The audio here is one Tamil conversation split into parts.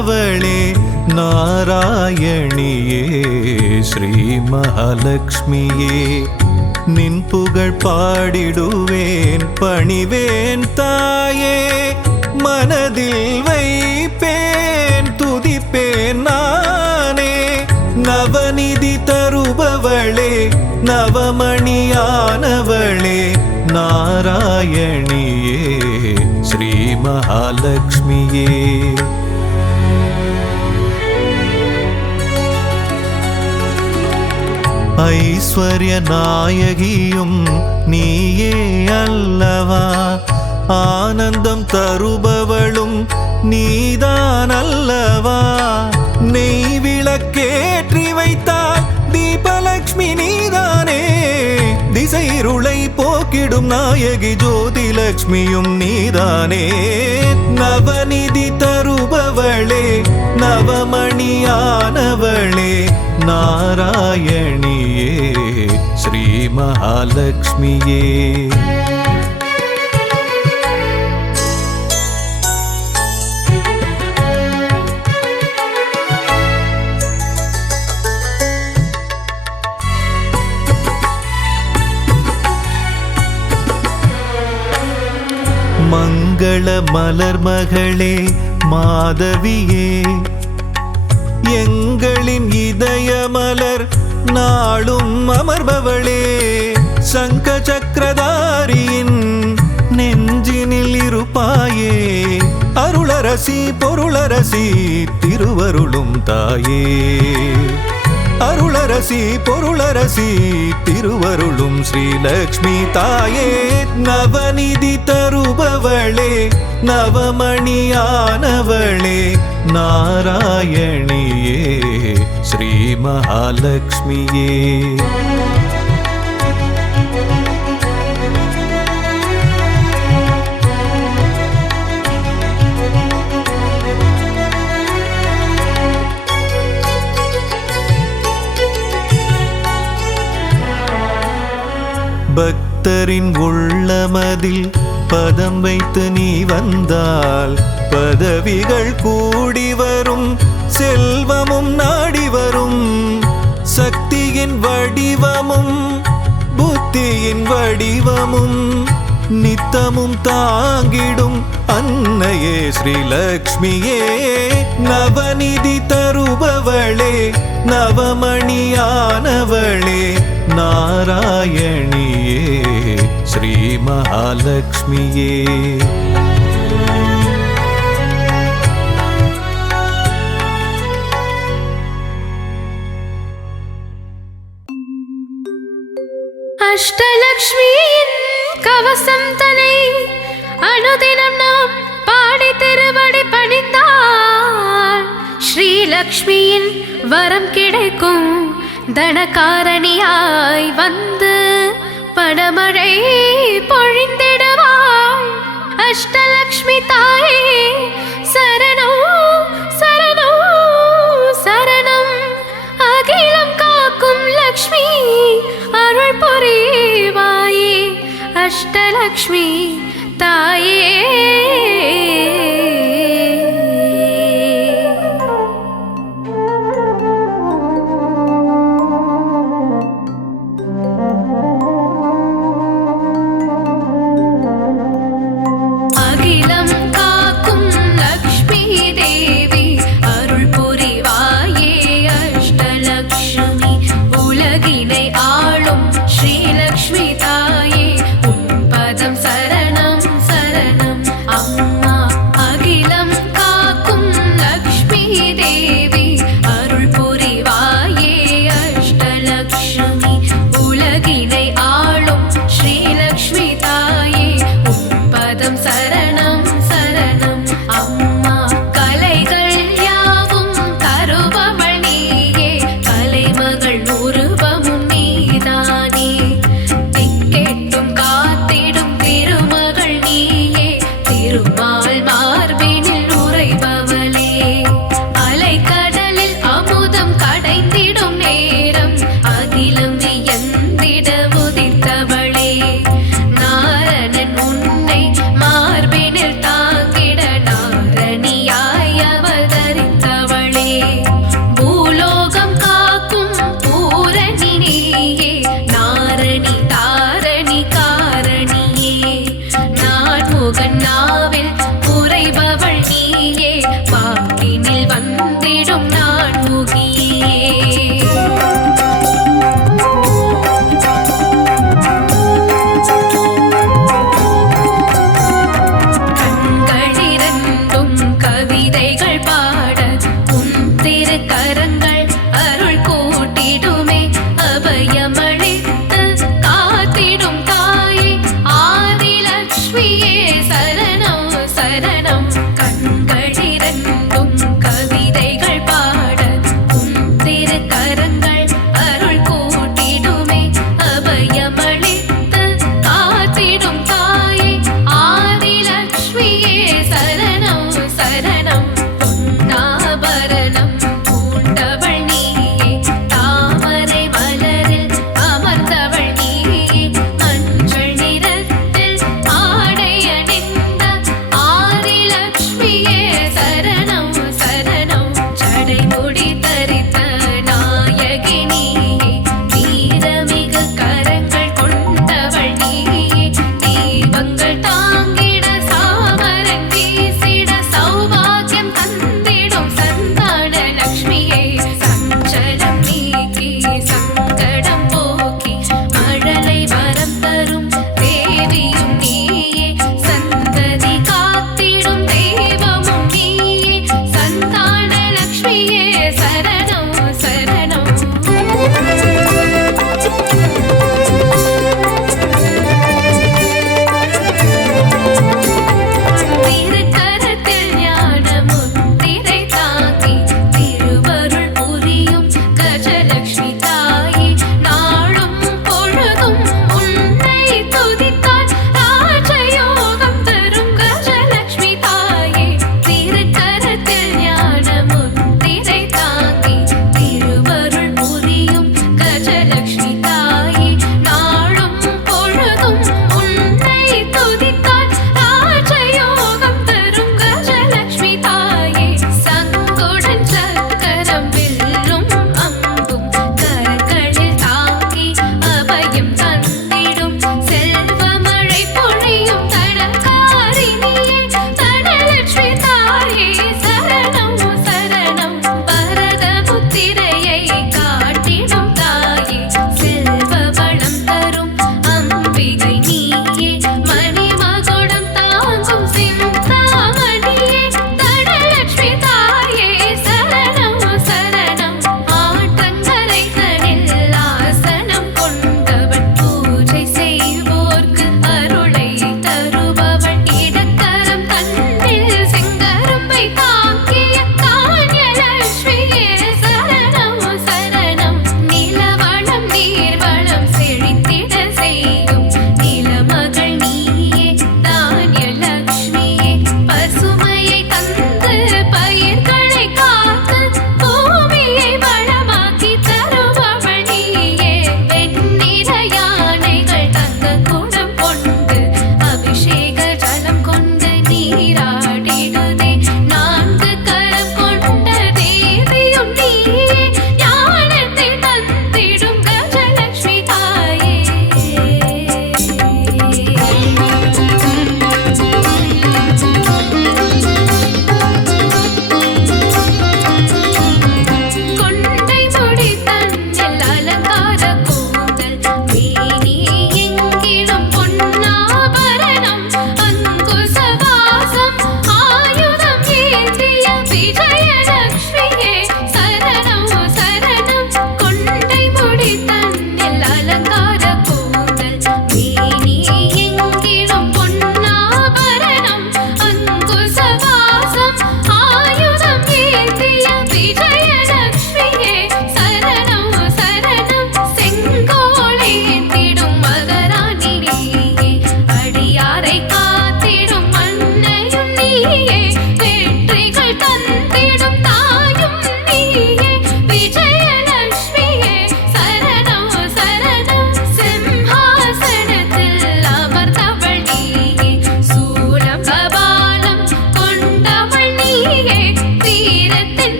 மணியானவளே நாராயணியே ஸ்ரீ மகாலட்சுமியே நின் புகழ் பாடிடுவேன் பணிவேன் தாயே மனதில் வைப்பேன் துதிப்பேன் நானே நவநிதி தருபவளே நவமணியானவளே நாராயணியே ஸ்ரீ மகாலட்சுமியே ஐஸ்வர்ய நாயகியும் நீயே அல்லவா ஆனந்தம் தருபவளும் நீதான் அல்லவா நெய் விளக்கேற்றி வைத்தால் தீபலட்சுமி நீதானே திசைருளை போக்கிடும் நாயகி ஜோதிலட்சுமியும் நீதானே நவநிதி தருபவளே நவமணியானவளே நாராயணியே ஸ்ரீ மகாலட்சுமியே மங்கள மலர் மகளே மாதவியே எங்களின் இதய மலர் நாளும் அமர்பவளே சங்க சக்கரதாரியின் நெஞ்சினில் இருப்பாயே அருளரசி பொருளரசி திருவருளும் தாயே அருளரசி பொருளரசி திருவருளும் ஸ்ரீலக்ஷ்மி தாயே நவநிதி தருபவளே நவமணியானவளே நாராயணியே ஸ்ரீ மகாலட்சுமியே பக்தரின் உள்ளமதில் பதம் வைத்து நீ வந்தால் பதவிகள் கூடி வரும் செல்வமும் நாடி வரும் சக்தியின் வடிவமும் புத்தியின் வடிவமும் நித்தமும் தாங்கிடும் அன்னையே ஸ்ரீலக்ஷ்மியே நவநிதி தருபவளே நவமணியானவளே நாராயணியே ஸ்ரீ மகாலட்சுமியே அஷ்டலக்ஷ்மியின் கவசம் தனை அனுதினம் நாம் பாடி திருவடி பணிந்தால் ஸ்ரீலக்ஷ்மியின் வரம் கிடைக்கும் தனகாரணியாய் வந்து பணமழை பொழிந்திடுவாள் அஷ்டலக்ஷ்மி தாயே சரணம் சரணம் சரணம் அகிலம் காக்கும் லக்ஷ்மி அருள் புரிவாயே அஷ்டலக்ஷ்மி தாயே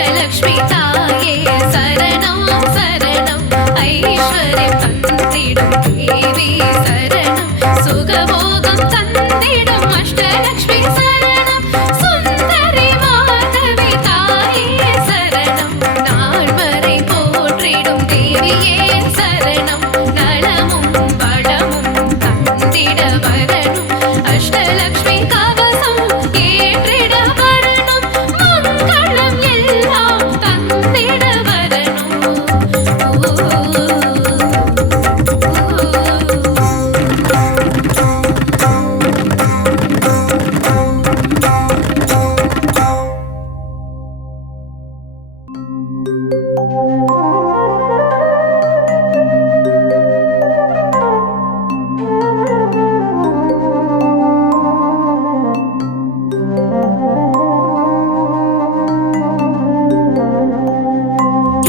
அஷ்டலக்ஷ்மி தாயே சரணம் சரணம் ஐஸ்வர்யம் தந்திடும் தேவி சரணம் சுகபோகம் தந்திடும் அஷ்டலக்ஷ்மி சரணம் சுந்தரி மாதவி தாயே சரணம் நால்வரை போற்றிடும் தேவியே சரணம் நலமும் வளமும் தந்திட வரணும் அஷ்டலக்ஷ்மி கவசம் ஏற்றிட வரணும் மங்களம் எல்லாம் தந்திட வரணும்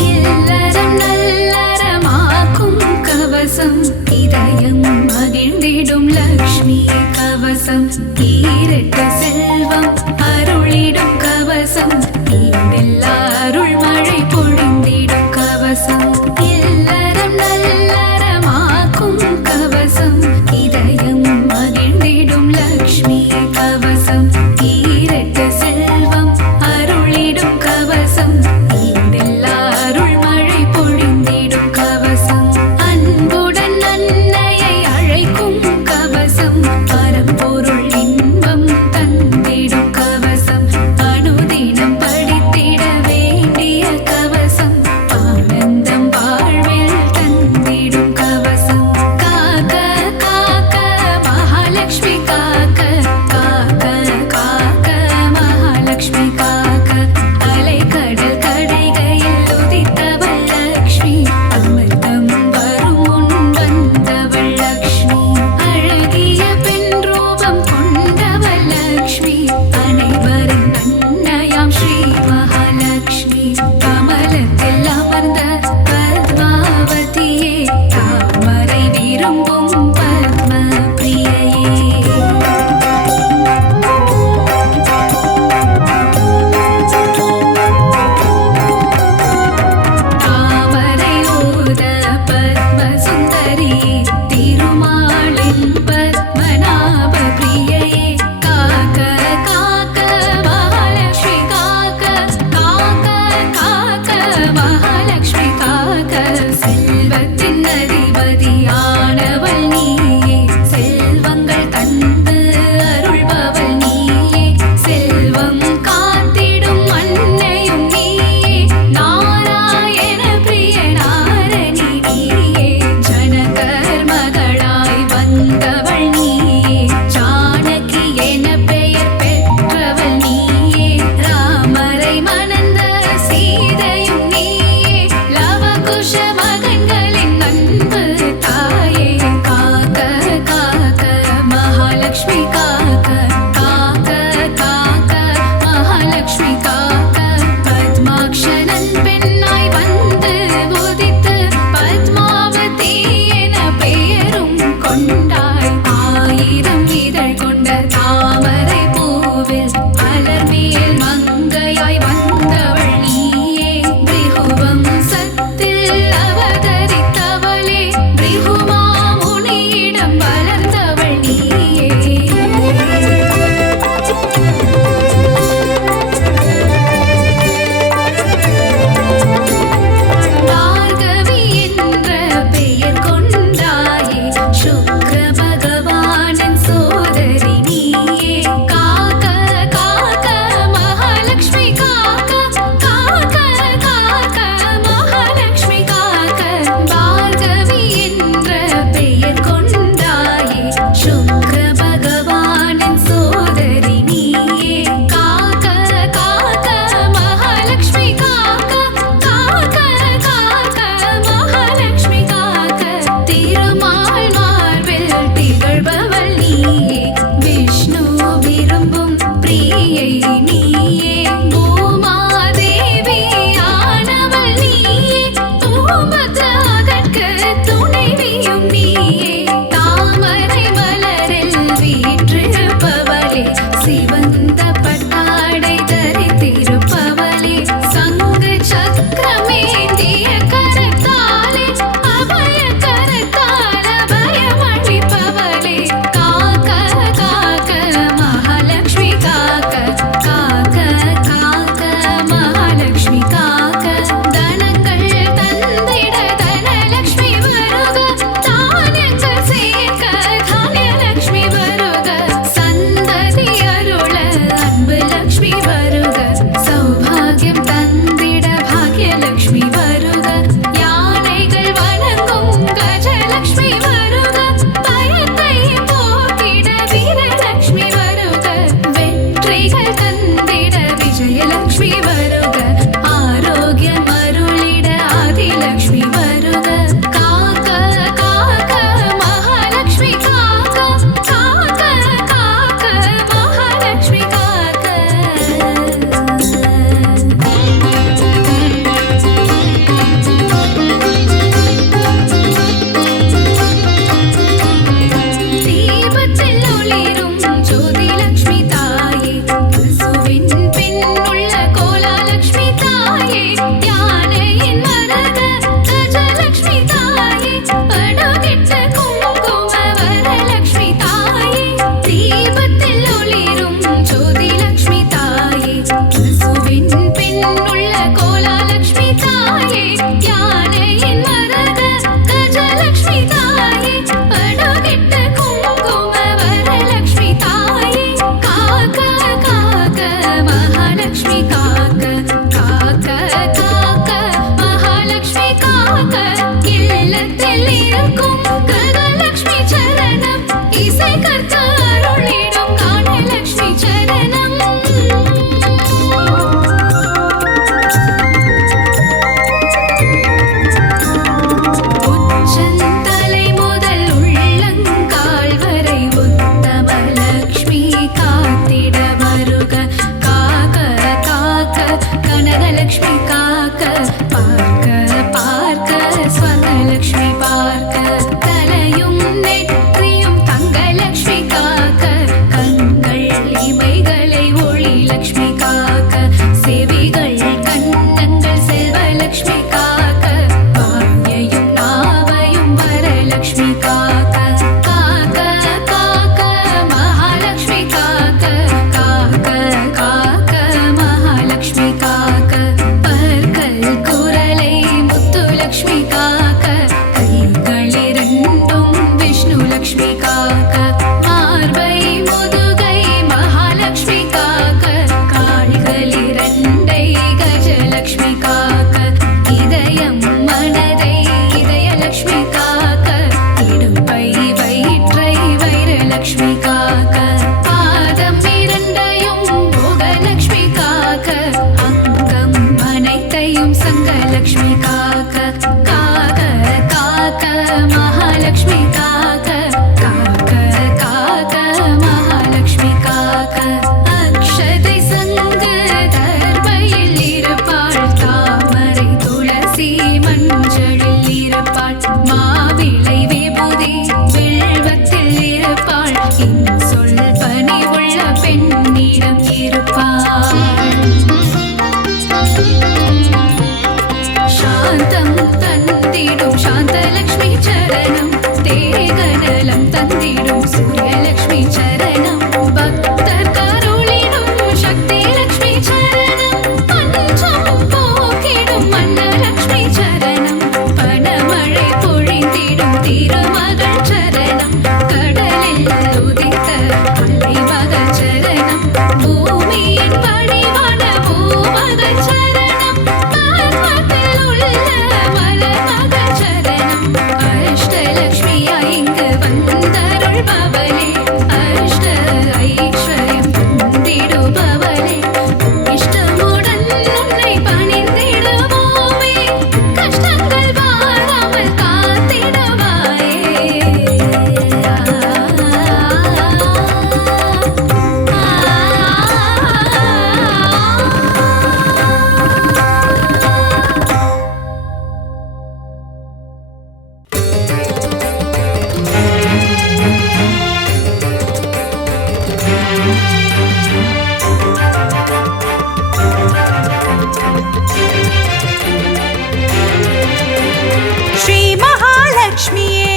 இல்லறம் நல்லறமாக்கும் கவசம் இதயம் மகிழ்ந்திடும் லக்ஷ்மி கவசம் ஈரட்டு செல்வம் அருளிடும் கவசம் ஈடெல்லா அருள் மழை பொழிந்திடும் கவசம் இல்லறம் நல்லறமாக்கும் கவசம் இதயம் மகிழ்ந்திடும் லக்ஷ்மி கவசம் ஈரட்டு செல்வம் அருளிடும் கவசம் ஈடெல்லா அருள் மழை பொழிந்திடும் கவசம் அன்புடன் அன்னையை அழைக்கும் கவசம் பரம்பொருள் இன்பம்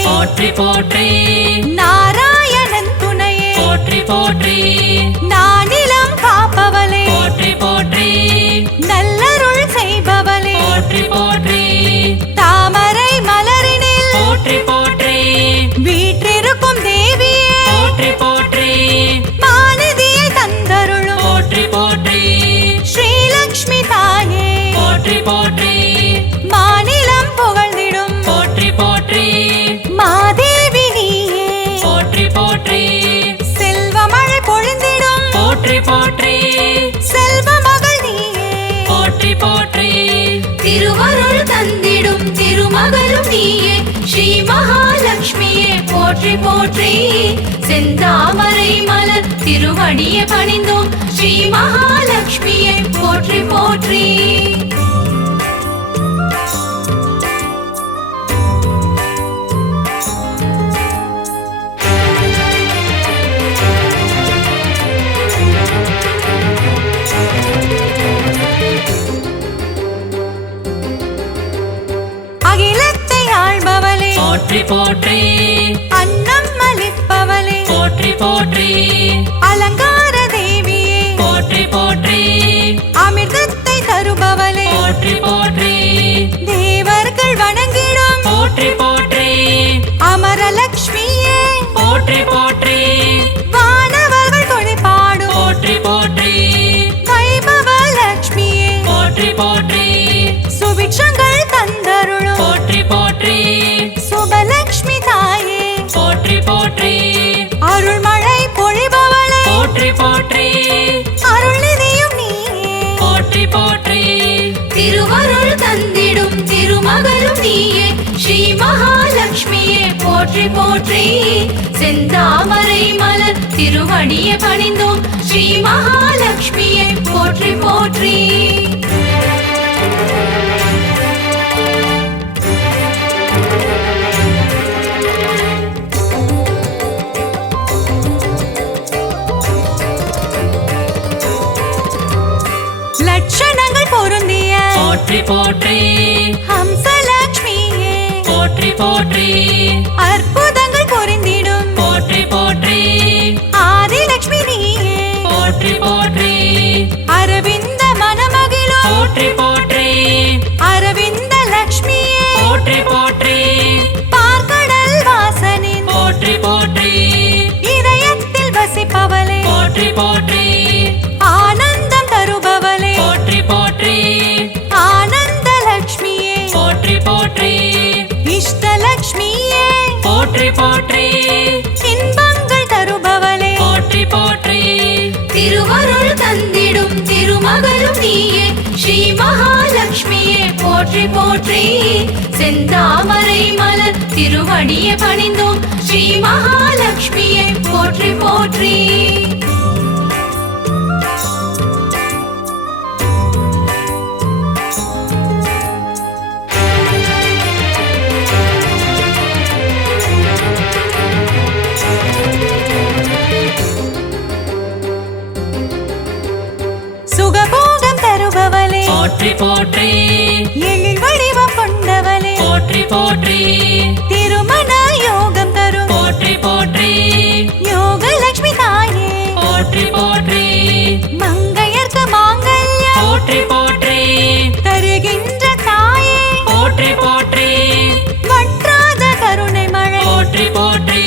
போற்றி போற்றி நாராயணன் துணையே போற்றி போற்றி நானிலம் காப்பவளே போற்றி போற்றி நல்லருள் செய்பவளே போற்றி போற்றி தாமரை மலரினில் போற்றி போற்றி வீற்றிருக்கும் தேவியே போற்றி போற்றி மாநிதியை தந்தருளும் போற்றி போற்றி ஸ்ரீலக்ஷ்மி தாயே போற்றி போற்றி மாநிலம் புகழ்ந்திடும் போற்றி போற்றி மாதேவி நீயே போற்றி போற்றி செல்வமழை பொழிந்திடும் போற்றி போற்றி செல்வ மகள் நீயே போற்றி போற்றி திருவருள் தந்திடும் திருமகளும் நீயே ஸ்ரீ மகாலட்சுமியே போற்றி போற்றி செந்தாமரை மலர் திருவடியை பணிந்தோம் ஸ்ரீ மகாலட்சுமியே போற்றி போற்றி அகிலத்தை ஆள்பவளே போற்றி போற்றி அன்னம் அளிப்பவளே போற்றி போற்றி அலங்கார தேவியே போற்றி போற்றி அமிர்தத்தை தருபவளே போற்றி போற்றி தேவர்கள் வணங்கிடும் போற்றி போற்றி அமரலட்சுமியே போற்றி போற்றி வானவர்கள் தொழிற்பாடும் போற்றி போற்றி வைபவலட்சுமியே போற்றி போற்றி சுபிட்சங்கள் தந்தருளும் போற்றி போற்றி சுபலட்சுமி தாயே போற்றி போற்றி அருள்மழை பொழிபவளே போற்றி போற்றி அருள்நிதியும் நீயே போற்றி போற்றி திருவருள் தந்திடும் திருமகளும் நீயே ஸ்ரீ மகாலட்சுமியே போற்றி போற்றி செந்தாமரை மலர் திருவடியை பணிந்தோம் ஸ்ரீ மகாலட்சுமியே போற்றி போற்றி போற்றி ஹம்சலக்ஷ்மியே போற்றி போற்றி அற்புதங்கள் புரிந்திடும் போற்றி போற்றி ஆதிலக்ஷ்மி நீயே போற்றி போற்றி அரவிந்த மனமகிழும் போற்றி போற்றி அரவிந்த லக்ஷ்மியே போற்றி போற்றி பார்க்கடல் வாசனின் போற்றி போற்றி இதயத்தில் வசிப்பவளே போற்றி போற்றி ஆனந்தம் தருபவளே போற்றி போற்றி ஆனந்த லக்ஷ்மியே போற்றி போற்றி இஷ்டலக்ஷ்மியே போற்றி போற்றி இன்பங்கள் தருபவளே போற்றி போற்றி திருவருள் தந்திடும் திருமகளும் நீயே ஸ்ரீ மகாலட்சுமியே போற்றி போற்றி செந்தாமரை மலர் திருவடியை பணிந்தோம் ஸ்ரீ மகாலட்சுமியே போற்றி போற்றி சுகபோகம் தருபவளே போற்றி போற்றி எழில் வடிவம் கொண்டவளே போற்றி போற்றி திருமண யோகம் தரும் போற்றி போற்றி யோகலக்ஷ்மி தாயே போற்றி போற்றி மங்கையர்க்கு மாங்கல்யம் போற்றி போற்றி தருகின்ற தாயே போற்றி போற்றி வற்றாத கருணை மழை போற்றி போற்றி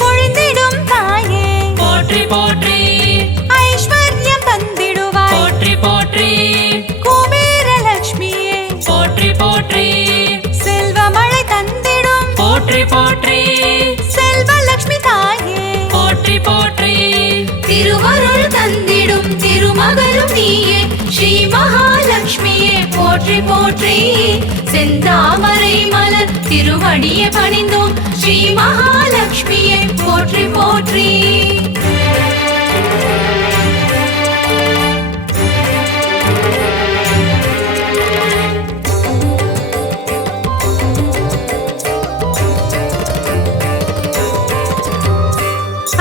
பொழிந்திடும் தாயே போற்றி போற்றி ஐஸ்வர்யம் தந்திடுவாய் போற்றி போற்றி குபேரலக்ஷ்மியே போற்றி போற்றி செல்வமழை தந்திடும் போற்றி போற்றி செல்வலக்ஷ்மி தாயே போற்றி போற்றி திருவருள் தந்திடும் திருமகளும் நீயே ஸ்ரீ மகாலட்சுமியே போற்றி போற்றி செந்தாமரை மலர் திருவடியை பணிந்தோம் ஸ்ரீ மகாலட்சுமியே போற்றி போற்றி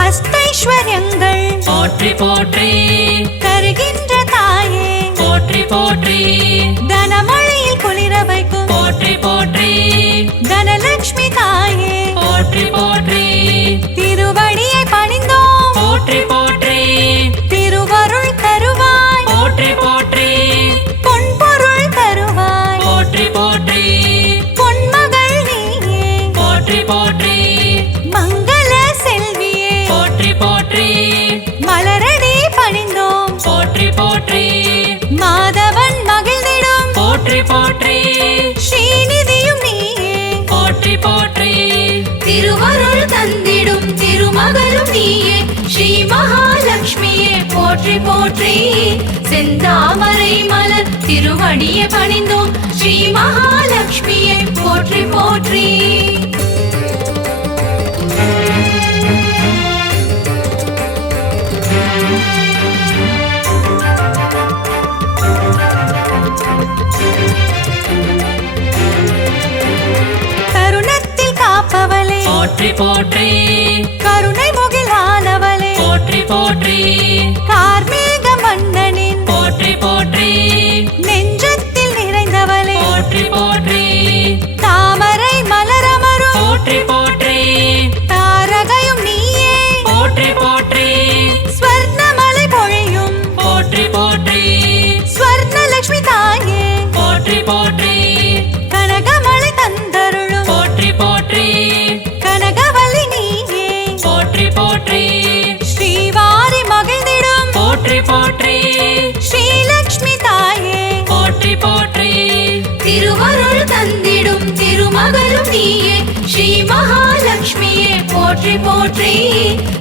அஷ்டைஸ்வர்யங்கள் போற்றி போற்றி தருகின்ற தாயே போற்றி போற்றி தனமழையில் குளிர வைக்கும் போற்றி போற்றி தனலக்ஷ்மி தாயே போற்றி போற்றி திருவடியை பணிந்தோம் போற்றி போற்றி திருவருள் தருவாய் போற்றி போற்றி பொன்பொருள் தருவாய் போற்றி போற்றி பொன்மகள் நீயே போற்றி போற்றி மங்கள செல்வியே போற்றி போற்றி மலரடி பணிந்தோம் போற்றி போற்றி மாதவன் மகிழ்ந்திடும் போற்றி போற்றி ஸ்ரீநிதியும் நீயே போற்றி போற்றி திருவருள் தந்திடும் திருமகளும் நீயே ஸ்ரீ மகாலட்சுமியே போற்றி போற்றி செந்தாமரை மலர் திருவடியை பணிந்தோம் ஸ்ரீ மகாலட்சுமியே போற்றி போற்றி தருணத்தில் காப்பவளே போற்றி போற்றி கருணை முகிலானவளே போற்றி போற்றி கார்மேக மன்னனின் போற்றி போற்றி நெஞ்சத்தில் நிறைந்தவளே போற்றி போற்றி தாமரை மலரமரும் போற்றி போற்றி தாரகையும் நீயே போற்றி போற்றி ஸ்வர்ணமலை பொழியும் போற்றி போற்றி ஸ்வர்ணலக்ஷ்மி தாயே போற்றி போற்றி கனகமலை தந்தருளும் போற்றி போற்றி கனகவல்லி நீயே போற்றி போற்றி ஸ்ரீவாரி மகிழ்ந்திடும் போற்றி போற்றி ஸ்ரீலக்ஷ்மி தாயே போற்றி போற்றி திருவருள் தந்திடும் திருமகளும் நீயே ஸ்ரீ மகாலட்சுமியே போற்றி போற்றி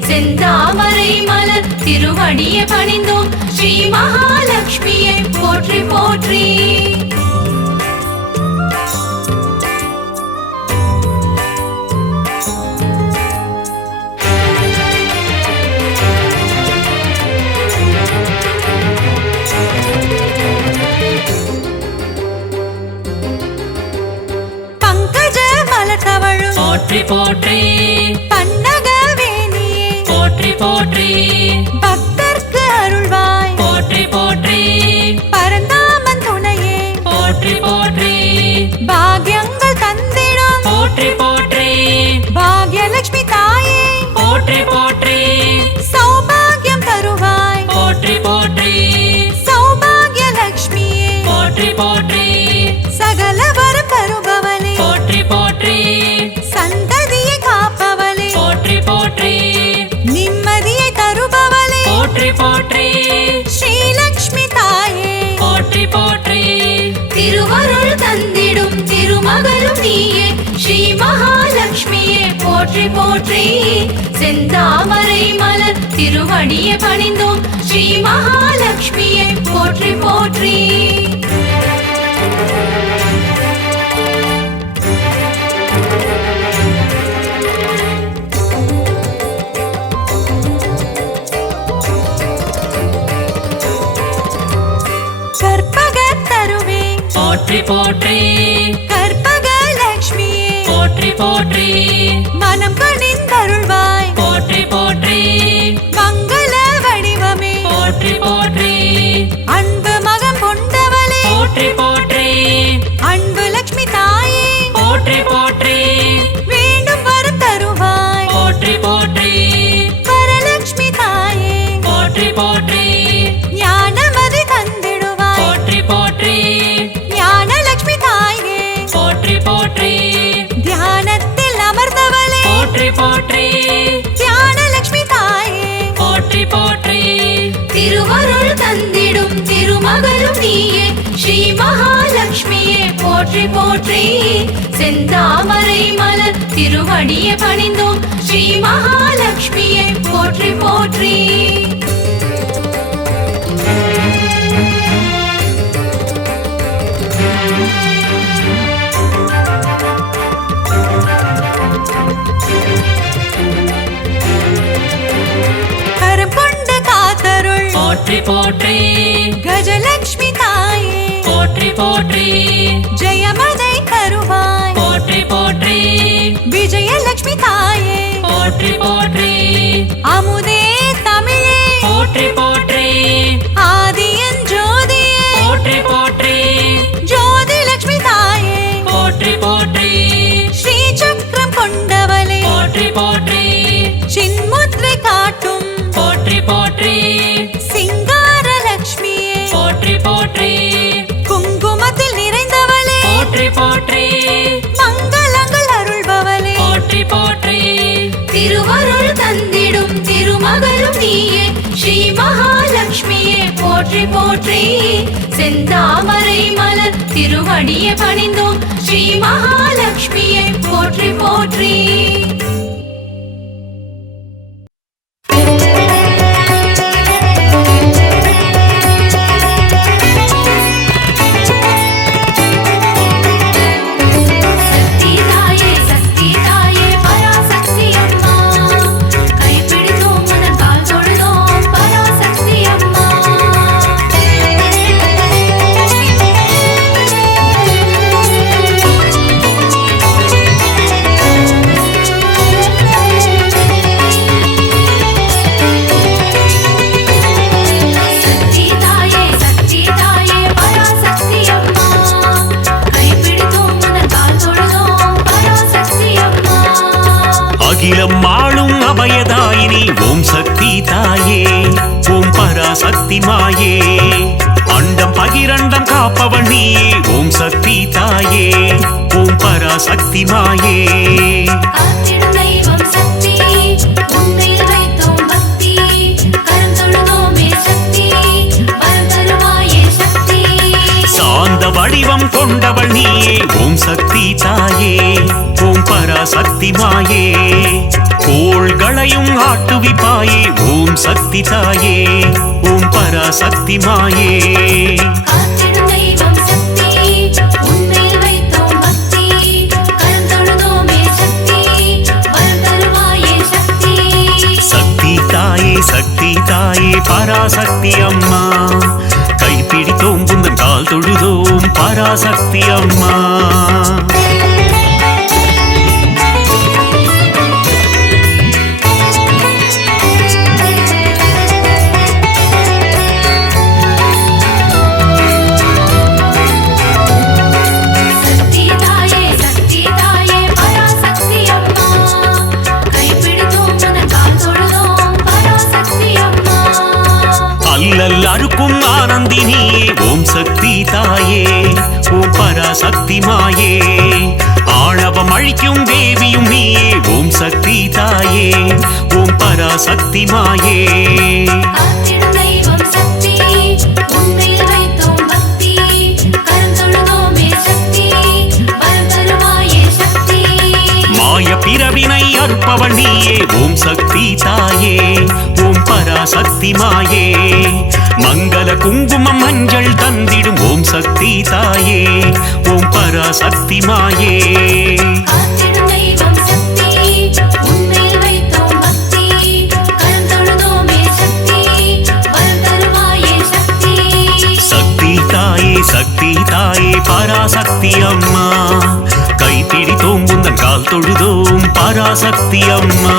செந்தாமரை மலர் திருவடியை பணிந்தோம் ஸ்ரீ மகாலட்சுமியே போற்றி போற்றி பங்கஜ மலர் தவழும் போற்றி போற்றி பன்னக வேணியே போற்றி போற்றி பக்தர்க்கு அருள்வாய் போற்றி போற்றி பரந்தாமன் துணையே போற்றி போற்றி போற்றி பாக்யலட்சுமி தாயே போற்றி போற்றி சௌபாகியம் தருவாய் போற்றி போற்றி சௌபாகியலட்சுமியே போற்றி போற்றி சகல வரம் தருபவளே போற்றி போற்றி சந்ததியை காப்பவளே போற்றி போற்றி நிம்மதியை தருபவளே போற்றி போற்றி ஸ்ரீலக்ஷ்மி தாயே போற்றி போற்றி திருவருள் தந்திடும் திருமகளும் நீயே ஸ்ரீ மகாலட்சுமியே போற்றி போற்றி செந்தாமரை மலர் திருவடியை பணிந்தோம் ஸ்ரீ மகாலட்சுமியே போற்றி போற்றி கற்பகத் தருவே போற்றி போற்றி கற்பகலட்சுமியே போற்றி போற்றி மனம் கனிந்தருள்வாய் போற்றி போற்றி மங்கள வடிவமே போற்றி போற்றி அன்பு மகம் கொண்டவளே போற்றி போற்றி அன்பு லட்சுமி தாயே போற்றி போற்றி வேண்டும் வரம் தருவாய் போற்றி போற்றி வரலட்சுமி தாயே போற்றி போற்றி ஞானமதி தந்திடுவாய் போற்றி போற்றி ஞானலட்சுமி தாயே போற்றி போற்றி தியானத்தில் அமர்ந்தவளே போற்றி போற்றி ஞானலட்சுமி தாயே போற்றி போற்றி திருவருள் தந்திடும் திருமகளும் நீயே ஸ்ரீ மகாலட்சுமியே போற்றி போற்றி செந்தாமரை மலர் திருவடியை பணிந்தோம் ஸ்ரீ மகாலட்சுமியே போற்றி போற்றி கரம் கொண்டு காத்தருள் போற்றி போற்றி கஜலட்சுமி தாயே போற்றி போற்றி ஜெயமதை தருவாய் போற்றி போற்றி விஜயலட்சுமி தாயே போற்றி போற்றி அமுதே தமிழே போற்றி போற்றி ஆதியன் ஜோதியே போற்றி போற்றி ஜோதி லட்சுமி தாயே போற்றி போற்றி ஸ்ரீ சக்கரம் கொண்டவளே போற்றி போற்றி சின்முத்ரை காட்டும் போற்றி போற்றி சிங்கார லட்சுமியே போற்றி போற்றி குங்குமத்தில் நிறைந்தவளே போற்றி போற்றி மங்களங்கள் அருள்பவளே போற்றி போற்றி திருவருள் தந்திடும் திருமகளும் நீயே ஸ்ரீ மகாலட்சுமியே போற்றி போற்றி செந்தாமரை மலர் திருவடியை பணிந்தோம் ஸ்ரீ மகாலட்சுமியே போற்றி போற்றி சக்தி தாயே பராசக்தி அம்மா கைப்பிடித்தோம் மனம் கால் தொழுதோம் பராசக்தி அம்மா சக்தி தாயே பராசக்தி அம்மா கைப்பிடித்தோம் மனம் கால் தொழுதோம் பராசக்தி அம்மா அகிலம் ஆளும் அபயதாயினி ஓம் சக்தி தாயே ஓம் பராசக்தி மாயே அண்டம் பகிரண்டம் காப்பவள் நீயே ஓம் சக்தி தாயே ஓம் பராசக்தி மாயே காத்திடும் தெய்வம் சக்தி உன்னில் வைத்தோம் பக்தி கரம் தொழுதோமே சக்தி வரம் தருவாயே சக்தி சாந்த வடிவம் கொண்டவள் நீயே ஓம் சக்தி தாயே ஓம் பராசக்தி மாயே கோள்களையும் ஆட்டுவிப்பாயே ஓம் சக்தி தாயே ஓம் பராசக்தி மாயே காத்திடும் தெய்வம் சக்தி உன்னில் வைத்தோம் பக்தி கரம் தொழுதோமே சக்தி வரம் தருவாயே சக்தி சக்தி தாயே பராசக்தி அம்மா கைப்பிடித்தோம் புந்தன் கால் தொழுதோம் பராசக்தி அம்மா சக்தி தாயே மாயே ஆணவம் அழிக்கும் தேவியும் நீயே ஓம் சக்தி தாயே ஓம் பராசக்தி மாயே காத்திடும் தெய்வம் சக்தி உன்மேல் வைத்தோம் பக்தி கரம் தொழுதோமே சக்தி வரம் தருவாயே சக்தி மாய பிறவினை அறுப்பவள் நீயே ஓம் சக்தி தாயே ஓம் பராசக்தி மாயே மங்கள குங்குமம் மஞ்சள் தந்திடும் ஓம் சக்தி தாயே ஓம் பராசக்தி மாயே காத்திடும் தெய்வம் சக்தி உன்மேல் வைத்தோம் பக்தி கரம் தொழுதோமே சக்தி வரம் தருவாயே சக்தி சக்தி தாயே பராசக்தி அம்மா கைப்பிடித்தோம் உந்தன் கால் தொழுதோம் பராசக்தி அம்மா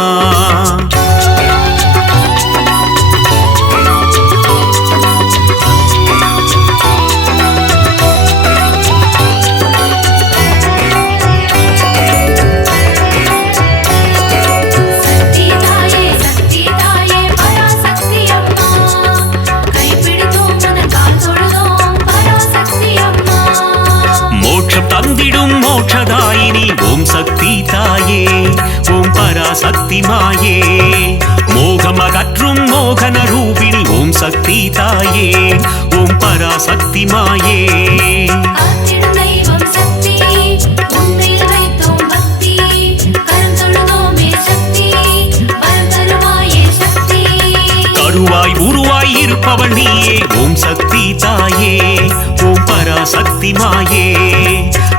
சக்தி தாயே பராசக்தி அம்மா கைப்பிடித்தோம் உனது கால் தொழுதோம் பராசக்தி அம்மா மோட்சம் தந்திடும் மோட்சதாயினி ஓம் சக்தி தாயே ஓம் பராசக்தி மாயே மோகம் அகற்றும் மோகன ரூபிணி ஓம் சக்தி தாயே ஓம் பராசக்தி மாயே காத்திடும் தெய்வம் சக்தி உன்மேல் வைத்தோம் பக்தி கரம் தொழுதோமே சக்தி வரம் தருவாயே சக்தி கருவாய் உருவாய் இருப்பவள் நீயே ஓம் சக்தி தாயே ஓம் பராசக்தி மாயே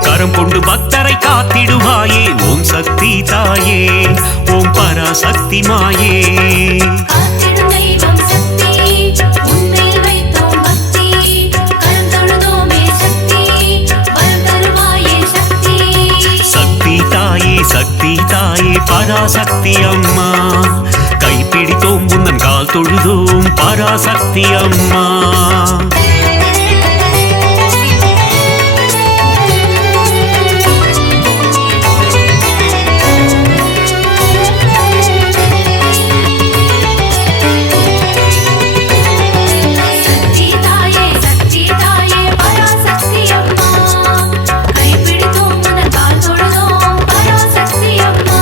கரம் கொண்டு பக்தரை காத்திடுவாயே ஓம் சக்தி தாயே ஓம் பராசக்தி மாயே காத்திடும் தெய்வம் சக்தி உன்மேல் வைத்தோம் பக்தி கரம் தொழுதோமே சக்தி வரம் தருவாயே சக்தி சக்தி தாயே பராசக்தி அம்மா கைப்பிடித்தோம் உந்தன் கால் தொழுதோம் பராசக்தி அம்மா சக்தி தாயே பராசக்தி அம்மா கைப்பிடித்தோம் உனது கால் தொழுதோம் பராசக்தி அம்மா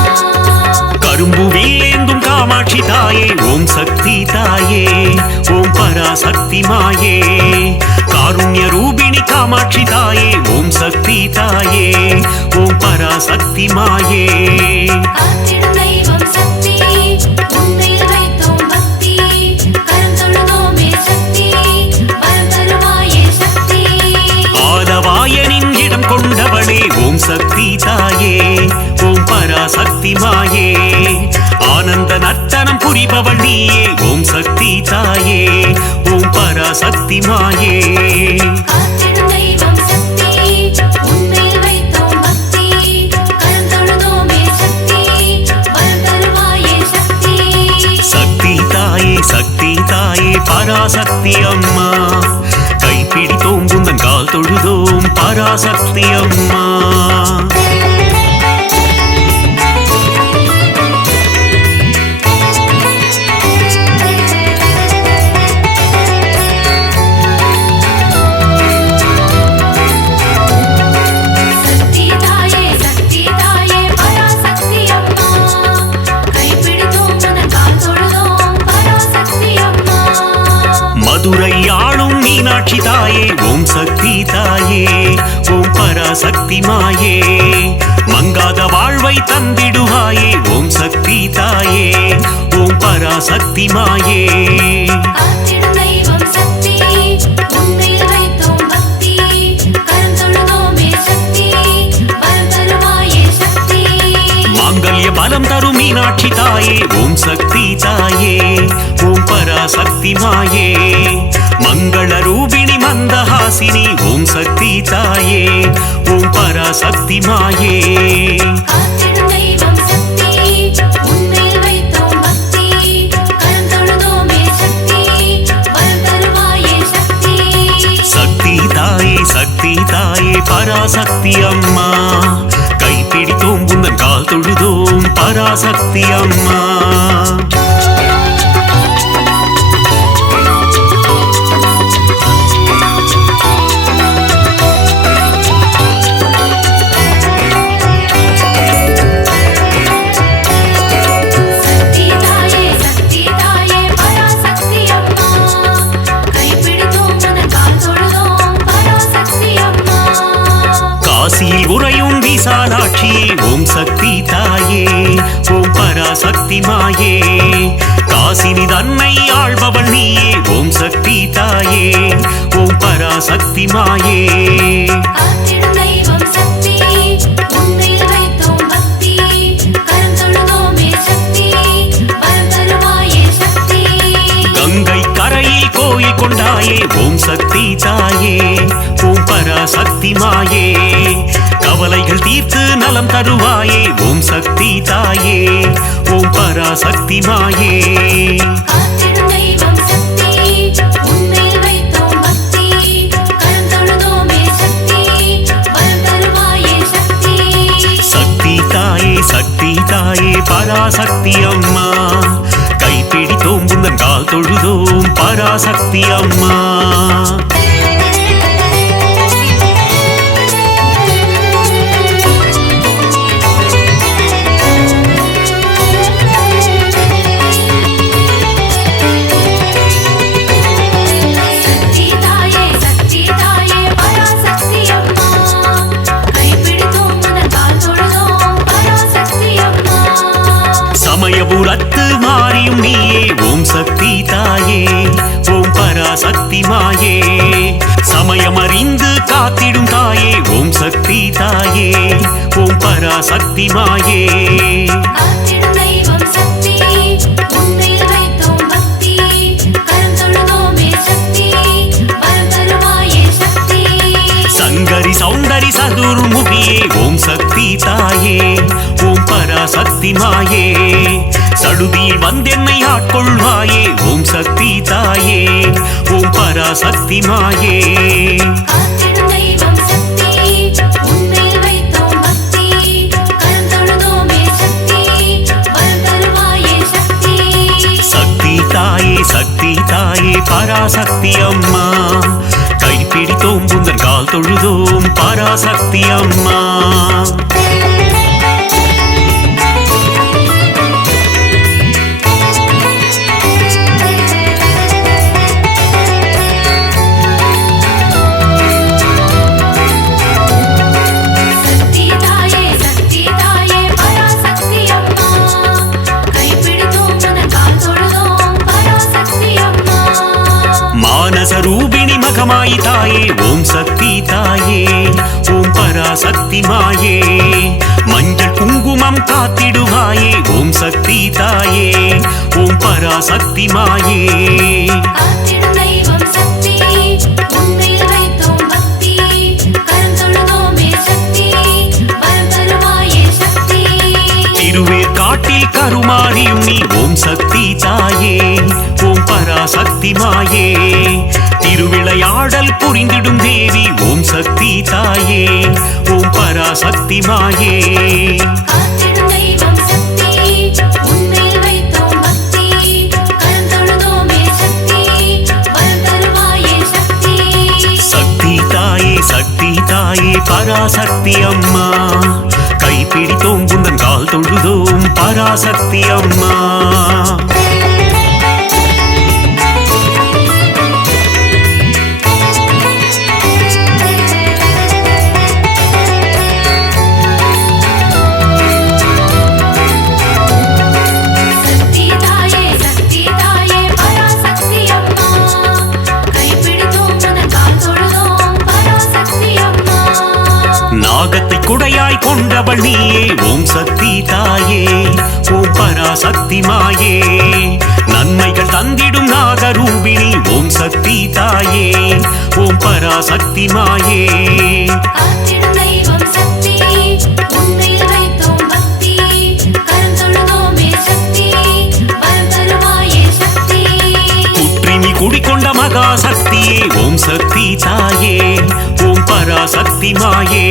கரும்பு வில்லேந்தும் காமாட்சி தாயே ஓம் சக்தி தாயே ஓம் பராசக்தி மாயே காருண்ய ரூபிணி காமாட்சி தாயே ஓம் சக்தி தாயே ஓம் பராசக்தி மாயே காத்திடும் தெய்வம் சக்தி உன்மேல் வைத்தோம் பக்தி கரம் தொழுதோமே சக்தி வரம் தருவாயே சக்தி ஆதவாயனின் இடம் கொண்டவளே ஓம் சக்தி தாயே ஓம் பராசக்தி மாயே ஆனந்த நர்த்தனம் புரிபவள் நீயே ஓம் சக்தி தாயே ஓம் பராசக்தி மாயே காத்திடும் தெய்வம் சக்தி உன்மேல் வைத்தோம் பக்தி கரம் தொழுதோமே சக்தி வரம் தருவாயே சக்தி சக்தி தாயே பராசக்தி அம்மா கைப்பிடித்தோம் உந்தன் கால் தொழுதோம் பராசக்தி அம்மா சக்தி தாயே பராசக்தி அம்மா கைப்பிடித்தோம் உனது கால் தொழுதோம் பராசக்தி அம்மா மதுரை ஆளும் மீனாட்சி தாயே ஓம் சக்தி தாயே ஓம் பராசக்தி மாயே மங்காத வாழ்வை தந்திடுவாயே ஓம் சக்தி தாயே ஓம் பராசக்தி மாயே காத்திடும் தெய்வம் சக்தி உன்மேல் வைத்தோம் பக்தி கரம் தொழுதோமே சக்தி வரம் தருவாயே சக்தி மாங்கல்ய பலம் தரும் மீனாட்சி தாயே ஓம் சக்தி தாயே ஓம் பராசக்தி மாயே மங்கள ரூபிணி மந்தஹாசினி ஓம் சக்தி தாயே ஓம் பராசக்தி மாயே காத்திடும் தெய்வம் சக்தி உன்மேல் வைத்தோம் பக்தி கரம் தொழுதோமே சக்தி வரம் தருவாயே சக்தி சக்தி தாயே பராசக்தி அம்மா கைப்பிடித்தோம் உந்தன் கால் தொழுதோம் பராசக்தி அம்மா காசியில் உறையும் விசாலாட்சியே ஓம் சக்தி தாயே ஓம் பராசக்தி மாயே காசினி தன்னை ஆள்பவள் நீயே ஓம் சக்தி தாயே ஓம் பராசக்தி மாயே காத்திடும் தெய்வம் சக்தி உன்னில் வைத்தோம் பக்தி கரம் தொழுதோமே சக்தி வரம் தருவாயே சக்தி கங்கை கரையில் கோயில் கொண்டாயே ஓம் சக்தி தாயே ஓம் பராசக்தி மாயே கவலைகள் தீர்த்து நலம் தருவாயே ஓம் சக்தி தாயே ஓம் பராசக்தி மாயே காத்திடும் தெய்வம் சக்தி உன்னில் வைத்தோம் பக்தி கரம் தொழுதோமே சக்தி வரம் தருவாயே சக்தி சக்தி தாயே பராசக்தி அம்மா கைப்பிடித்தோம் உந்தன் கால் தொழுதோம் பராசக்தி அம்மா சக்தி தாயே பராசக்தி அம்மா கைப்பிடித்தோம் உந்தன் கால் தொழுதோம் பராசக்தி அம்மா சமயபுரத்து மாறியும் நீயே ஓம் சக்தி தாயே ஓம் பராசக்தி மாயே சமயமறிந்து காத்திடும் தாயே ஓம் சக்தி தாயே ஓம் பராசக்தி மாயே காத்திடும் தெய்வம் சக்தி உன்னில் வைத்தோம் பக்தி கரம் தொழுதோமே சக்தி வரம் தருவாயே சக்தி சங்கரி சௌந்தரி சதுர்முகியே ஓம் சக்தி தாயே ஓம் பராசக்தி மாயே சடுதியில் வந்தென்னை ஆட்கொள்வாயே ஓம் சக்தி தாயே ஓம் பராசக்தி மாயே காத்திடும் தெய்வம் சக்தி உன்னில் வைத்தோம் பக்தி கரம் தொழுதோமே சக்தி வரம் தருவாயே சக்தி சக்தி தாயே பராசக்தி அம்மா கைப்பிடித்தோம் உந்தன் கால் தொழுதோம் பராசக்தி அம்மா சக்தி தாயே பராசக்தி அம்மா கைப்பிடித்தோம் உந்தன் கால் தொழுதோம் பராசக்தி அம்மா மானசரூபிணி மகமாயி தாயே ஓம் சக்தி தாயே ஓம் பராசக்தி மாயே மஞ்சள் குங்குமம் காத்திடுவாயே ஓம் சக்தி தாயே ஓம் பராசக்தி மாயே காத்திடும் தெய்வம் சக்தி உன்னில் வைத்தோம் பக்தி கரம் தொழுதோமே சக்தி வரம் தருவாயே சக்தி திருவேற்காட்டில் கருமாரியும் நீ ஓம் சக்தி தாயே ஓம் பராசக்தி மாயே திருவிளையாடல் புரிந்திடும் தேவி ஓம் சக்தி தாயே ஓம் பராசக்தி மாயே காத்திடும் தெய்வம் சக்தி உன்னில் வைத்தோம் பக்தி கரம் தொழுதோமே சக்தி வரம் தருவாயே சக்தி சக்தி தாயே பராசக்தி அம்மா கைப்பிடித்தோம் உந்தன் கால் தொழுதோம் பராசக்தி அம்மா சக்தி தாயே பராசக்தி அம்மா கைப்பிடித்தோம் உந்தன் கால் தொழுதோம் பராசக்தி அம்மா நாகத்தை குடையாய் கொண்டவள் நீயே ஓம் சக்தி தாயே ஓம் பராசக்தி மாயே நன்மைகள் தந்திடும் நாகரூபிணி ஓம் சக்தி தாயே ஓம் பராசக்தி மாயே காத்திடும் தெய்வம் சக்தி உன்னில் வைத்தோம் பக்தி கரம் தொழுதோமே சக்தி வரம் தருவாயே சக்தி குற்றினி குடிக்கொண்ட மகாசக்தியே ஓம் சக்தி தாயே ஓம் பராசக்தி மாயே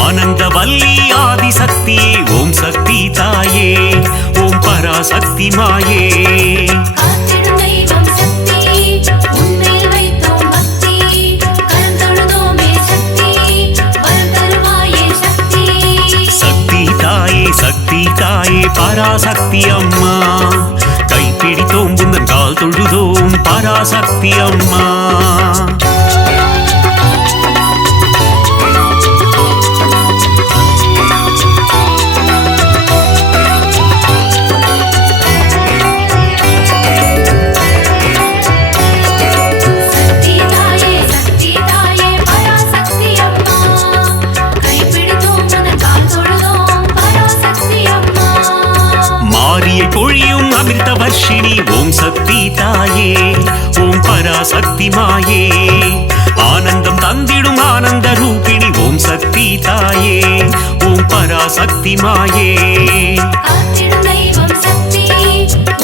ஆனந்தவல்லி ஆதிசக்தியே ஓம் சக்தி தாயே ஓம் பராசக்தி மாயே காத்திடும் தெய்வம் சக்தி உன்னில் வைத்தோம் பக்தி கரம் தொழுதோமே சக்தி வரம் தருவாயே சக்தி சக்தி தாயே பராசக்தி அம்மா கைப்பிடித்தோம் உந்தன் கால் தொழுதோம் பராசக்தி அம்மா பிரியதர்ஷினி ஓம் சக்தி தாயே ஓம் பராசக்தி மாயே ஆனந்தம் தந்திடும் ஆனந்த ரூபிணி ஓம் சக்தி தாயே ஓம் பராசக்தி மாயே காத்திடும் தெய்வம் சக்தி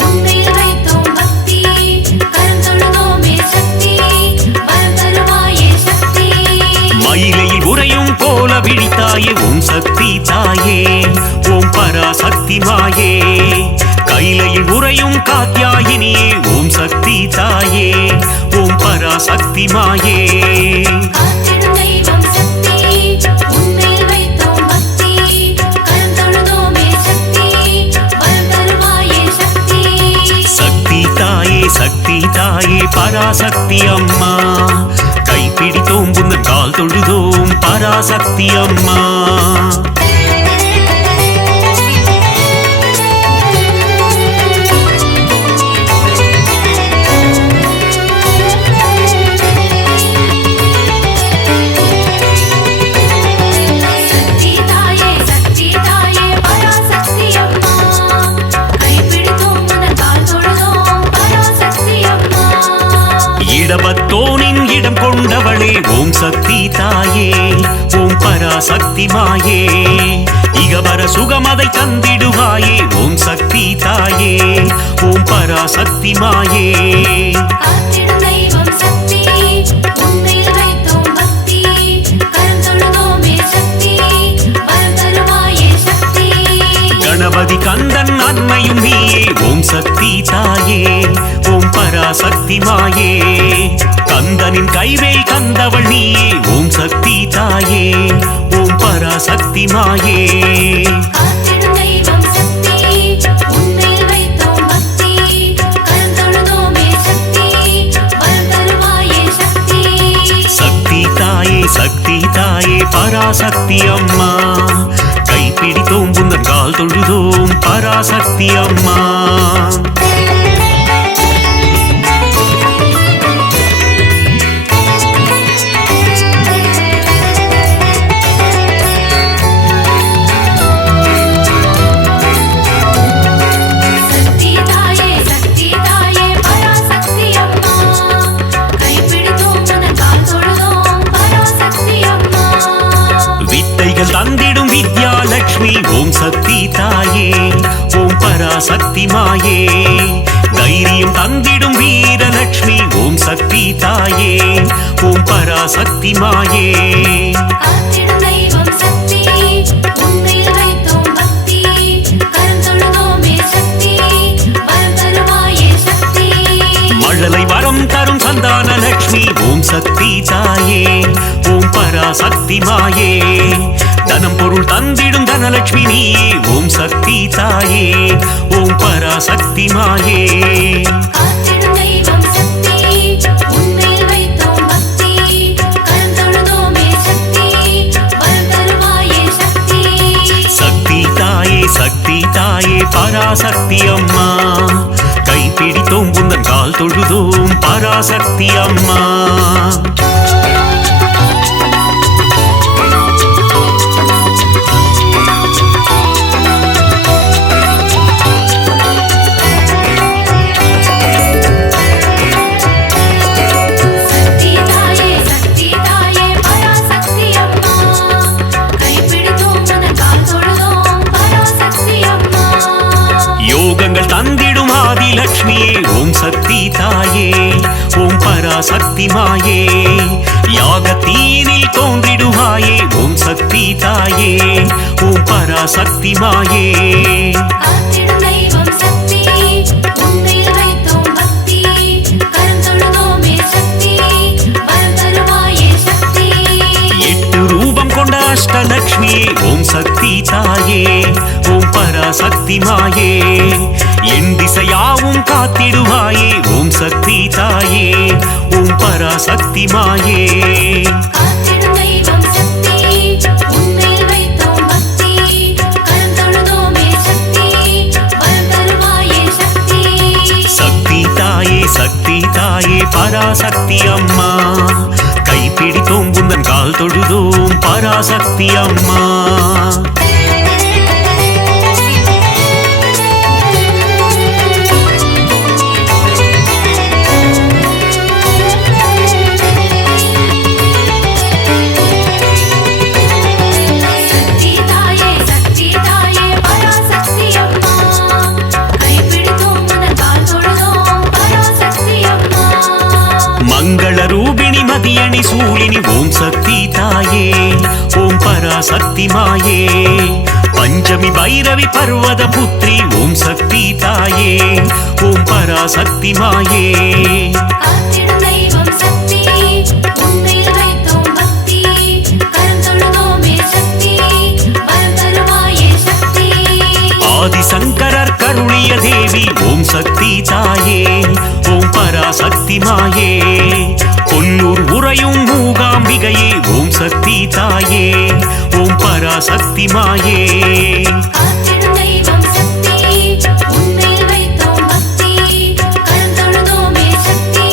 உன்னில் வைத்தோம் பக்தி கரம் தொழுதோமே சக்தி வரம் தருவாயே சக்தி மயிலையில் உறையும் போல விழித்தாயே ஓம் சக்தி தாயே ஓம் பராசக்தி மாயே கைலையில் உறையும் காத்யாயினியே ஓம் சக்தி தாயே ஓம் பராசக்தி மாயே காத்திடும் தெய்வம் சக்தி உன்னில் வைத்தோம் பக்தி கரம் தொழுதோமே சக்தி வரம் தருவாயே சக்தி சக்தி தாயே பராசக்தி அம்மா கைப்பிடித்தோம் புந்தன் கால் தொழுதோம் பராசக்தி அம்மா சக்தி தாயே பராசக்தி அம்மா கைப்பிடித்தோம் உனது கால் தொழுதோம் பராசக்தி அம்மா இடபத்தோனின் இடம் கொண்டவளே ஓம் சக்தி தாயே ஓம் பராசக்தி மாயே இகவர சுகமதை தந்திடுவாயே ஓம் சக்தி தாயே ஓம் பராசக்தி மாயே காத்திடும் தெய்வம் சக்தி உன்னில் வைத்தோம் பக்தி கரம் தொழுதோமே சக்தி வரம் தருவாயே சக்தி கணபதி கந்தன் அன்னையும் நீயே ஓம் சக்தி தாயே ஓம் பராசக்தி மாயே கந்தனின் கைவேல் கந்தவள் நீயே ஓம் சக்தி தாயே ஓம் பராசக்தி மாயே காத்திடும் தெய்வம் சக்தி உன்னில் வைத்தோம் பக்தி கரம் தொழுதோமே சக்தி வரம் தருவாயே சக்தி சக்தி தாயே பராசக்தி அம்மா கைப்பிடித்தோம் புந்தன் கால் தொழுதோம் பராசக்தி அம்மா சக்தி தாயே பராசக்தி அம்மா கைப்பிடித்தோம் உனது கால் தொழுதோம் பராசக்தி அம்மா வித்தைகள் தந்திடும் வித்யாலட்சுமி ஓம் சக்தி தாயே ஓம் பராசக்தி மாயே தைரியம் தந்திடும் வீரலட்சுமி ஓம் சக்தி தாயே ஓம் பராசக்தி மாயே காத்திடும் தெய்வம் சக்தி உன்னில் வைத்தோம் பக்தி கரம் தொழுதோமே சக்தி வரம் தருவாயே சக்தி மழலை வரம் தரும் சந்தான லட்சுமி ஓம் சக்தி தாயே ஓம் பராசக்தி மாயே தனம் பொருள் தந்திடும் தனலட்சுமி நீயே ஓம் சக்தி தாயே ஓம் பராசக்தி மாயே காத்திடும் தெய்வம் சக்தி உன்னில் வைத்தோம் பக்தி கரம் தொழுதோமே சக்தி வரம் தருவாயே சக்தி சக்தி தாயே பராசக்தி அம்மா கைப்பிடித்தோம் புந்தன் கால் தொழுதோம் பராசக்தி அம்மா சக்தி தாயே பராசக்தி அம்மா கைப்பிடித்தோம் உனது கால் தொழுதோம் பராசக்தி அம்மா யோகங்கள் தந்திடும் ஆதிலட்சுமியே ஓம் சக்தி தாயே ஓம் பராசக்தி மாயே யாகத்தீனில் தோன்றிடுவாயே ஓம் சக்தி தாயே ஓம் பராசக்தி மாயே காத்திடும் தெய்வம் சக்தி உன்னில் வைத்தோம் பக்தி கரம் தொழுதோமே சக்தி வரம் தருவாயே சக்தி எட்டு ரூபம் கொண்ட அஷ்டலட்சுமியே ஓம் சக்தி தாயே ஓம் பராசக்தி மாயே என் திசையாவும் காத்திடுவாயே ஓம் சக்தி தாயே ஓம் பராசக்தி மாயே காத்திடும் தெய்வம் சக்தி உன்னில் வைத்தோம் பக்தி கரம் தொழுதோமே சக்தி வரம் தருவாயே சக்தி சக்தி தாயே பராசக்தி அம்மா கைப்பிடித்தோம் புந்தன் கால் தொழுதோம் பராசக்தி அம்மா பராசக்தி மாயே பஞ்சமி பைரவி பர்வத புத்ரி ஓம் சக்தி தாயே ஓம் பராசக்தி மாயே காத்திடும் தெய்வம் சக்தி உன்மேல் வைத்தோம் பக்தி கரம் தொழுதோமே சக்தி வரம் தருவாயே சக்தி ஆதிசங்கரர் கருளிய தேவி ஓம் சக்தி தாயே ஓம் பராசக்தி மாயே கொல்லூர் உறையும் மூகாம்பிகையே ஓம் சக்தி தாயே ஓம் பராசக்தி மாயே காத்திடும் தெய்வம் சக்தி உன்மேல் வைத்தோம் பக்தி கரம் தொழுதோமே சக்தி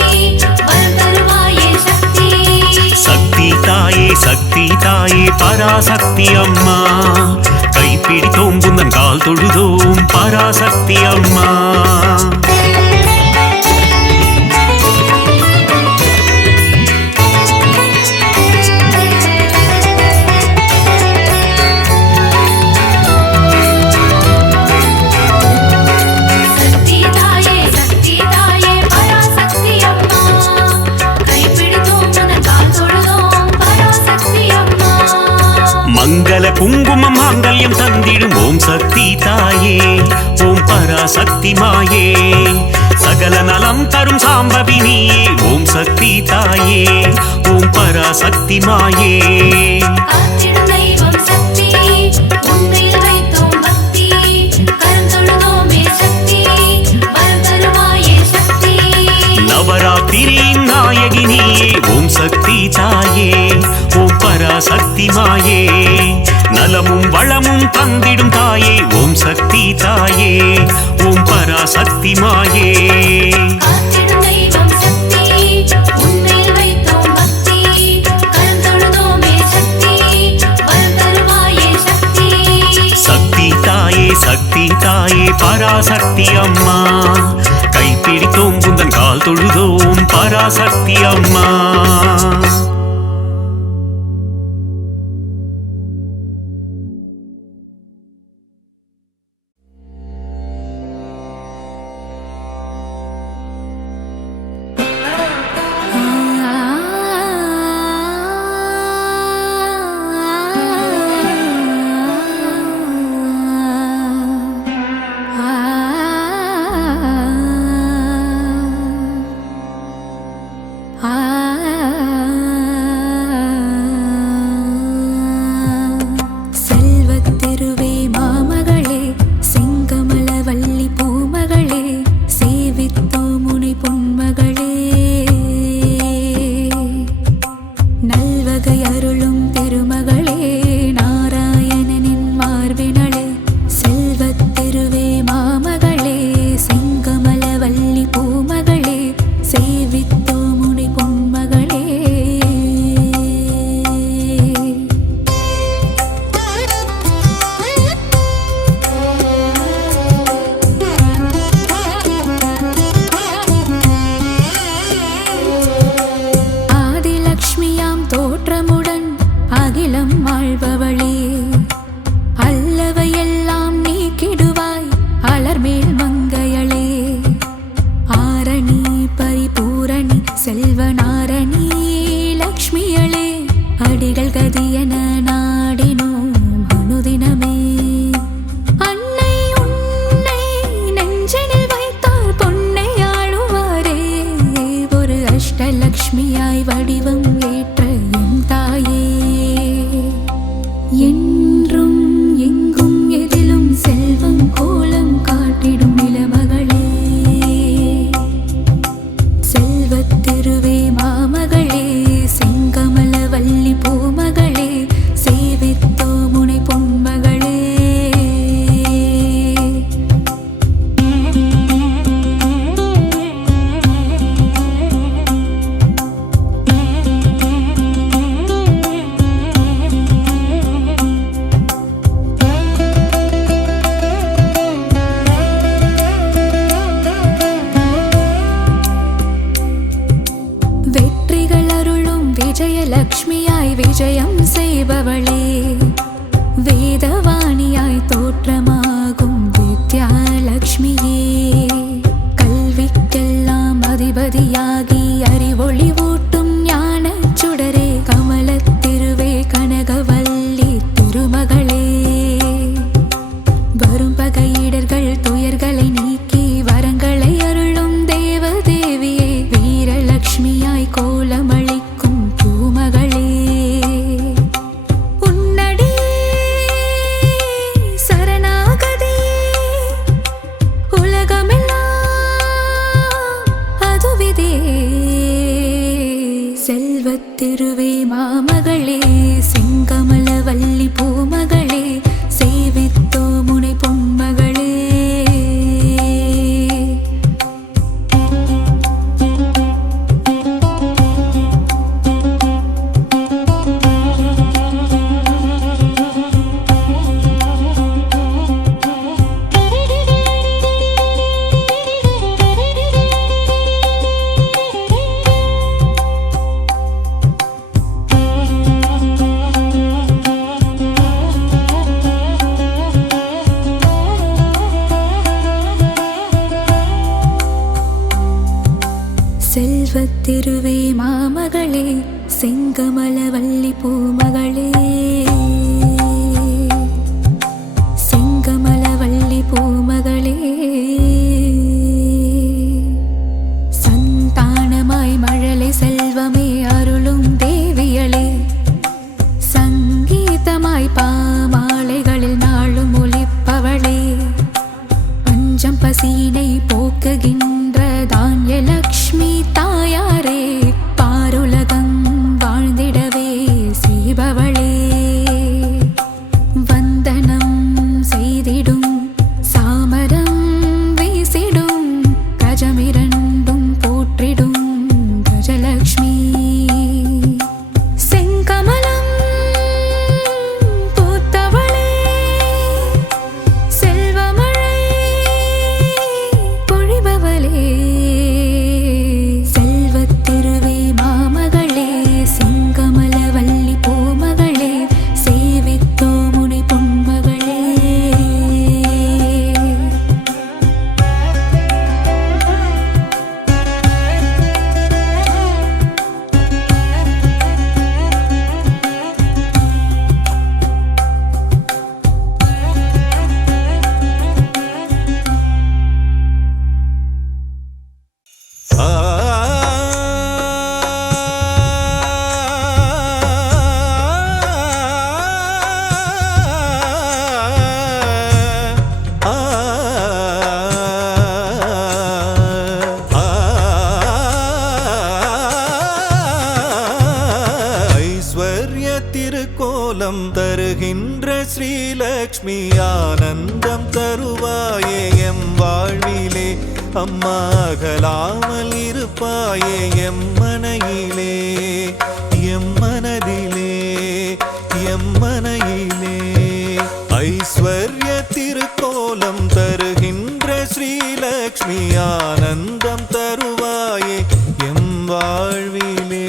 வரம் தருவாயே சக்தி சக்தி தாயே பராசக்தி அம்மா கைப்பிடித்தோம் குந்தன் கால் தொழுதோம் பராசக்தி அம்மா சக்தி தாயே பராசக்தி அம்மா கைப்பிடித்தோம் உனது கால் தொழுதோம் பராசக்தி அம்மா மங்கள குங்குமம் மாங்கல்யம் தந்திடும் ஓம் சக்தி தாயே ஓம் பராசக்தி மாயே சகல நலம் தரும் சாம்பவி நீயே ஓம் சக்தி தாயே ஓம் பராசக்தி மாயே காத்திடும் தெய்வம் சக்தி உன்மேல் வைத்தோம் பக்தி கரம் தொழுதோமே சக்தி வரம் தருவாயே சக்தி நவராத்திரியின் நாயகி நீயே ஓம் சக்தி தாயே ஓம் பராசக்தி மாயே நலமும் வளமும் தந்திடும் தாயே ஓம் சக்தி தாயே ஓம் பராசக்தி மாயே காத்திடும் தெய்வம் சக்தி உன்மேல் வைத்தோம் பக்தி கரம் தொழுதோமே சக்தி வரம் தருவாயே சக்தி சக்தி தாயே பராசக்தி அம்மா கைப்பிடித்தோம் குந்தன் கால் தொழுதோம் பராசக்தி அம்மா செல்வத்திருவே மாமகளே செங்கமலவல்லி பூமகளே சேவித்தோ முனி பொன்மகளே நல்வகை அருளும் திருமகளே நாராயணனின் மார்பினளே செல்வத்திருவே மாமகளே செங்கமலவல்லி பூமகளே சேவித்தோ முனி பொன்மகளே ஆதிலக்ஷ்மியாம் தோற்றமுடன் அகிலம் ஆள்பவளே அல்லவையெல்லாம் நீக்கிடுவாய் அலர்மேல் மங்கையளே ஆரணி பரிபூரணி செல்வநாரணி லக்ஷ்மியளே அடிகள் கதியன நாடினோம் அனுதினமே அன்னை உன்னை நெஞ்சினில் வைத்தால் பொன்னை ஆளுவாரே ஒரு அஷ்டலக்ஷ்மியாய் வடிவம் ஏற்ற என் தாயே என்றும் எங்கும் எதிலும் செல்வம் கோலம் காட்டிடும் இளமகளே செல்வத்திருவே மாமகளே செங்கமலவல்லி பூமகளே சேவித்தோ முனை பொன்மகளே வெற்றிகள் அருளும் விஜயலக்ஷ்மியாய் விஜயம் செய்பவளே வேதவாணியாய் தோற்றமாகும் வித்யாலக்ஷ்மியே கல்விக்கெல்லாம் அதிபதியாகி அறிவொளி ஊட்டும் ஞானச் சுடரே கமலத்திருவே கனகவல்லி செங்கமலவல்லி பூமகளே செங்கமலவல்லி பூமகளே சந்தானமாய் மழலை செல்வமே அருளும் தேவியளே சங்கீதமாய் பாமாலைகளில் நாளும் ஒலிப்பவளே பஞ்சம் பசியினை போக்குகின்ற தான்யலக்ஷ்மி தாயாரே பாருலகம் வாழ்ந்திடவே செய்பவளே வந்தனம் செய்திடும் சாமரம் வீசிடும் கஜமிரண்டும் போற்றிடும் கஜலக்ஷ்மி செங்கமலம் பூத்தவளே செல்வமழை பொழிபவளே செல்வத்திருவே மாமகளே செங்கமலவல்லி பூமகளே சேவித்தோ முனி பொன்மகளே ஆ ஐஸ்வர்ய திருக்கோலம் தருகின்ற ஸ்ரீலக்ஷ்மி ஆனந்தம் தருவாயே எம் வாழ்விலே அம்மா அகலாமல் இருப்பாயே எம் மனையிலே எம் மனதிலே எம் மனையிலே ஐஸ்வர்ய திருக்கோலம் தருகின்ற ஸ்ரீலக்ஷ்மி ஆனந்தம் தருவாயே எம் வாழ்விலே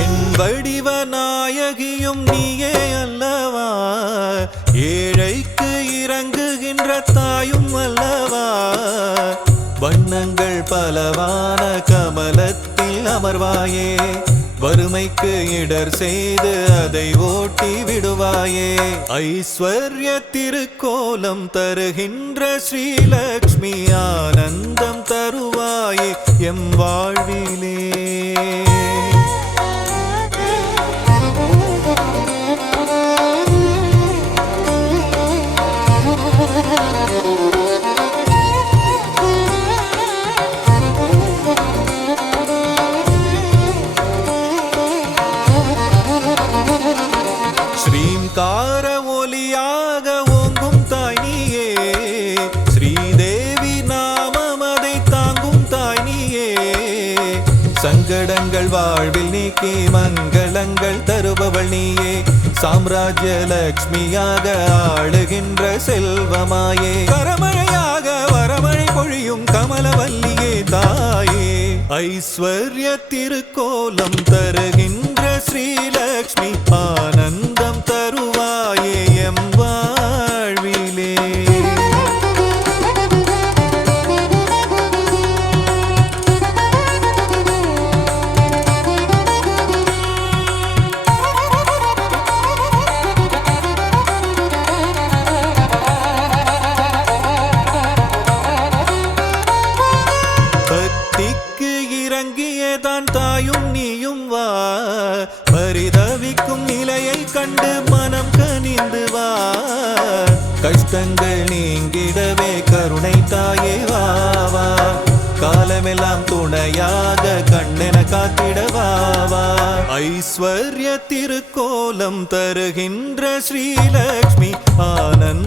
என் வடிவ நாயகியும் நீயே அல்லவா ஏழைக்கு இறங்குகின்ற தாயும் அல்லவா வண்ணங்கள் பலவான கமலத்தில் அமர்வாயே வறுமைக்கு இடர் செய்து அதை ஓட்டி விடுவாயே ஐஸ்வர்ய திருக்கோலம் தருகின்ற ஸ்ரீலக்ஷ்மி ஆனந்தம் தருவாயே எம் வாழ்விலே ஸ்ரீங்கார ஒலியாக ஓங்கும் தாய் நீயே ஸ்ரீதேவி நாமம் அதை தாங்கும் தாய் நீயே சங்கடங்கள் வாழ்வில் நீக்கி மங்களங்கள் தருபவள் நீயே சாம்ராஜ்ய லக்ஷ்மியாக ஆளுகின்ற செல்வமாயே கரமழையாக வரமழை பொழியும் கமலவல்லியே தாயே ஐஸ்வர்ய திருக்கோலம் தருகின்ற ஸ்ரீலக்ஷ்மி ஆனந்தம் தருவாயே எம் வாழ்விலே பத்திக்கு இறங்கியதான் தாயும் நீயும் வா பரிதவிக்கும் நிலையை கண்டு மனம் கனிந்து வா கஷ்டங்கள் நீங்கிடவே கருணை தாயே வா வா காலமெல்லாம் துணையாக கண்ணென காத்திடவா வா ஐஸ்வர்ய திருக்கோலம் தருகின்ற ஸ்ரீலக்ஷ்மி ஆனந்த